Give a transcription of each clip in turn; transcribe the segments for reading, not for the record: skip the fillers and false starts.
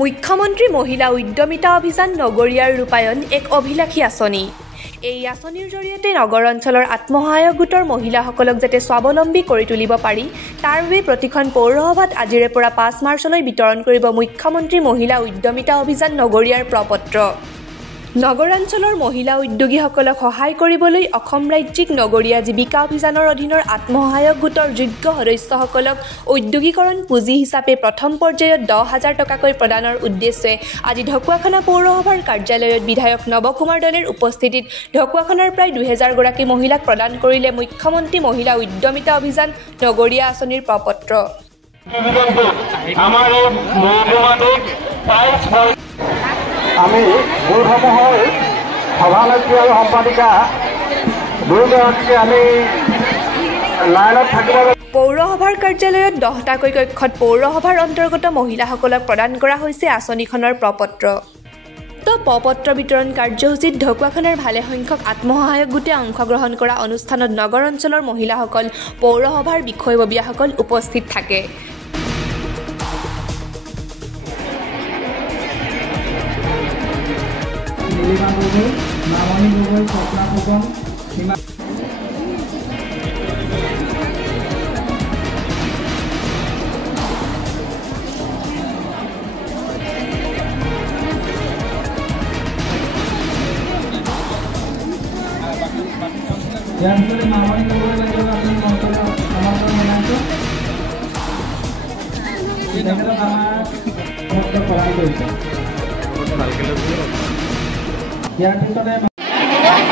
মুখ্যমন্ত্ৰী মহিলা উদ্যমিতা অভিযান নগৰীয়াৰ ৰূপায়ণ এক অভিলাষী আঁচনি। এই আঁচনিৰ জৰিয়তে নগৰ অঞ্চলৰ আত্মসহায়ক গোটৰ মহিলাসকলক যাতে স্বাৱলম্বী কৰি তুলিব পাৰি তাৰ বাবে প্ৰতিখন পৌৰসভাত আজিৰে পৰা ৫ মাৰ্চলৈ বিতৰণ কৰিব মুখ্যমন্ত্ৰী মহিলা উদ্যমিতা অভিযান নগৰীয়াৰ প্ৰপত্ৰ। নগৰাঞ্চলৰ মহিলা উদ্যোগীসকলক সহায় কৰিবলৈ অসম ৰাজ্যিক নগৰীয়া জীৱিকা অভিযানৰ অধীনৰ আত্মসহায়ক গোটৰ যোগ্য সদস্যসকলক উদ্যোগীকৰণ পুঁজি হিচাপে প্ৰথম পৰ্যায়ত 10,000 টকাকৈ প্ৰদানৰ উদ্দেশ্যে আজি ঢকুৱাখানা পৌৰসভাৰ কাৰ্যালয়ত বিধায়ক নৱকুমাৰ দলেৰ উপস্থিতিত ঢকুৱাখানাৰ প্ৰায় 2000 গৰাকী মহিলাক প্ৰদান কৰিলে মুখ্যমন্ত্ৰী মহিলা উদ্যমিতা অভিযান নগৰীয়া আঁচনিৰ প্ৰপত্ৰ। আমি গোটসমূহৰ সভানেত্ৰী আৰু সম্পাদিকা দুয়োগৰাকীকে আমি লাইনত থাকিব। পৌৰসভাৰ কাৰ্যালয়ত 10টাকৈ কক্ষত পৌৰসভাৰ অন্তৰ্গত মহিলাসকলক প্ৰদান কৰা হৈছে আঁচনিখনৰ প্ৰপত্ৰ। প্ৰপত্ৰ বিতৰণ কাৰ্যসূচীত ঢকুৱাখানাৰ ভালেসংখ্যক আত্মসহায়ক গোটে অংশগ্ৰহণ কৰা অনুষ্ঠানত নগৰ অঞ্চলৰ মহিলাসকল পৌৰসভাৰ বিষয়ববীয়াসকল উপস্থিত থাকে।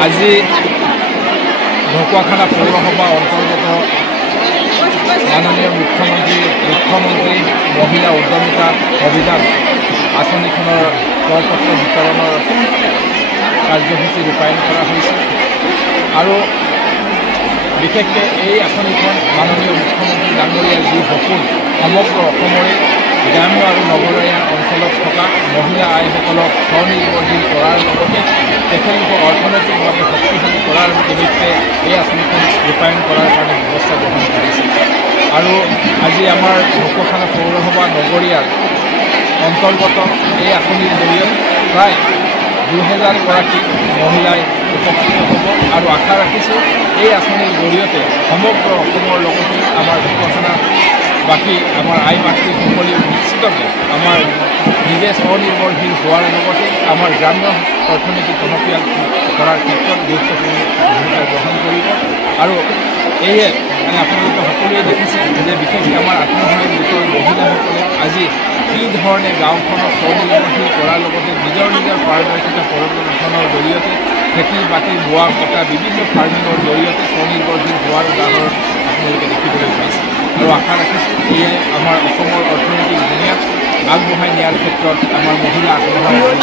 আজি ঢকুৱাখানা পৌৰসভা অন্তৰ্গত মাননীয় মুখ্যমন্ত্ৰী মহিলা উদ্যমিতা অভিযান আঁচনিখনৰ প্ৰপত্ৰ বিতৰণৰ কাৰ্যসূচী ৰূপায়ণ কৰা হৈছে আৰু বিশেষকৈ এই আঁচনিখন মাননীয় মুখ্যমন্ত্ৰী ডাঙৰীয়াৰ যি সপোন সমগ্ৰ অসমৰে গ্ৰাম্য আৰু নগৰীয়া অঞ্চলত থকা মহিলা আইসকলক স্বনিৰ্ভৰশীল কৰাৰ লগতে তেখেতলোকক অৰ্থনৈতিকভাৱে শক্তিশালী কৰাৰ নিমিত্তে এই আঁচনিখন ৰূপায়ণ কৰাৰ কাৰণে ব্যৱস্থা গ্ৰহণ কৰিছে আৰু আজি আমাৰ ঢকুৱাখানা পৌৰসভা নগৰীয়াৰ অন্তৰ্গত এই আঁচনিৰ জৰিয়তে প্ৰায় 2000 গৰাকী মহিলাই উপকৃত হ'ব আৰু আশা ৰাখিছোঁ এই আঁচনিৰ জৰিয়তে সমগ্ৰ অসমৰ লগতে আমাৰ ঢকুৱাখানা বাকী আমাৰ আই মাতৃসকলেও নিশ্চিতভাৱে আমাৰ নিজে স্বনিৰ্ভৰশীল হোৱাৰ লগতে আমাৰ গ্ৰাম্য অৰ্থনীতি টনকিয়াল কৰাৰ ক্ষেত্ৰত গুৰুত্বপূৰ্ণ ভূমিকা গ্ৰহণ কৰিব আৰু এয়ে আপোনালোকে সকলোৱে দেখিছে যে বিশেষকৈ আমাৰ আত্মসহায়ক গোটৰ মহিলাসকলে আজি কি ধৰণে গাঁওখনক স্বনিৰ্ভৰশীল কৰাৰ লগতে নিজৰ পাৰদৰ্শিতা প্ৰদৰ্শনৰ জৰিয়তে খেতি বাতি বোৱা কটা বিভিন্ন ফাৰ্মিঙৰ জৰিয়তে স্বনিৰ্ভৰশীল হোৱাৰ উদাহৰণ আপোনালোকে দেখিবলৈ পাইছে আৰু আশা ৰাখিছোঁ এয়ে আমাৰ অসমৰ অৰ্থনৈতিক বুনিয়াদ আগবঢ়াই নিয়াৰ ক্ষেত্ৰত আমাৰ মহিলা আত্মসহায়ক